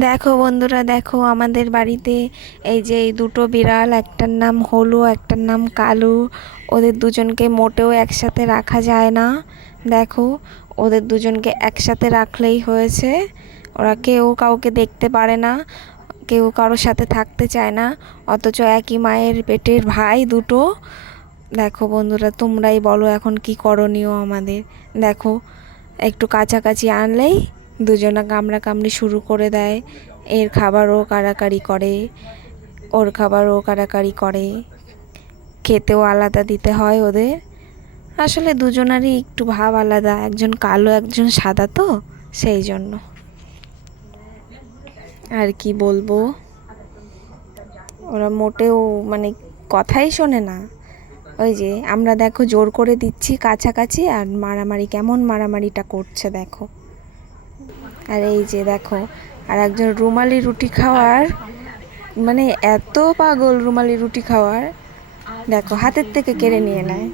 দেখো বন্ধুরা, দেখো আমাদের বাড়িতে এই যে এই দুটো বিড়াল, একটার নাম হলু, একটার নাম কালু। ওদের দুজনকে মোটেও একসাথে রাখা যায় না। দেখো, ওদের দুজনকে একসাথে রাখলেই হয়েছে। ওরা কেউ কাউকে দেখতে পারে না, কেউ কারোর সাথে থাকতে চায় না, অথচ একই মায়ের পেটের ভাই দুটো। দেখো বন্ধুরা, তোমরাই বলো এখন কি করণীয় আমাদের। দেখো, একটু কাছাকাছি আনলেই দুজনা কামড়া কামড়ি শুরু করে দেয়। এর খাবারও কাড়াকাড়ি করে, ওর খাবারও কাড়াকাড়ি করে। খেতেও আলাদা দিতে হয় ওদের। আসলে দুজনারই একটু ভাব আলাদা, একজন কালো, একজন সাদা তো, সেই জন্য। আর কি বলব? ওরা মোটেও মানে কথাই শোনে না। ওই যে, আমরা দেখো জোর করে দিচ্ছি কাছাকাছি আর মারামারি, কেমন মারামারিটা করছে দেখো। আর এই যে দেখো, আর একজন রুমালি রুটি খাওয়ার মানে এত পাগল রুমালি রুটি খাওয়ার। দেখো, হাতের থেকে কেড়ে নিয়ে নেয়।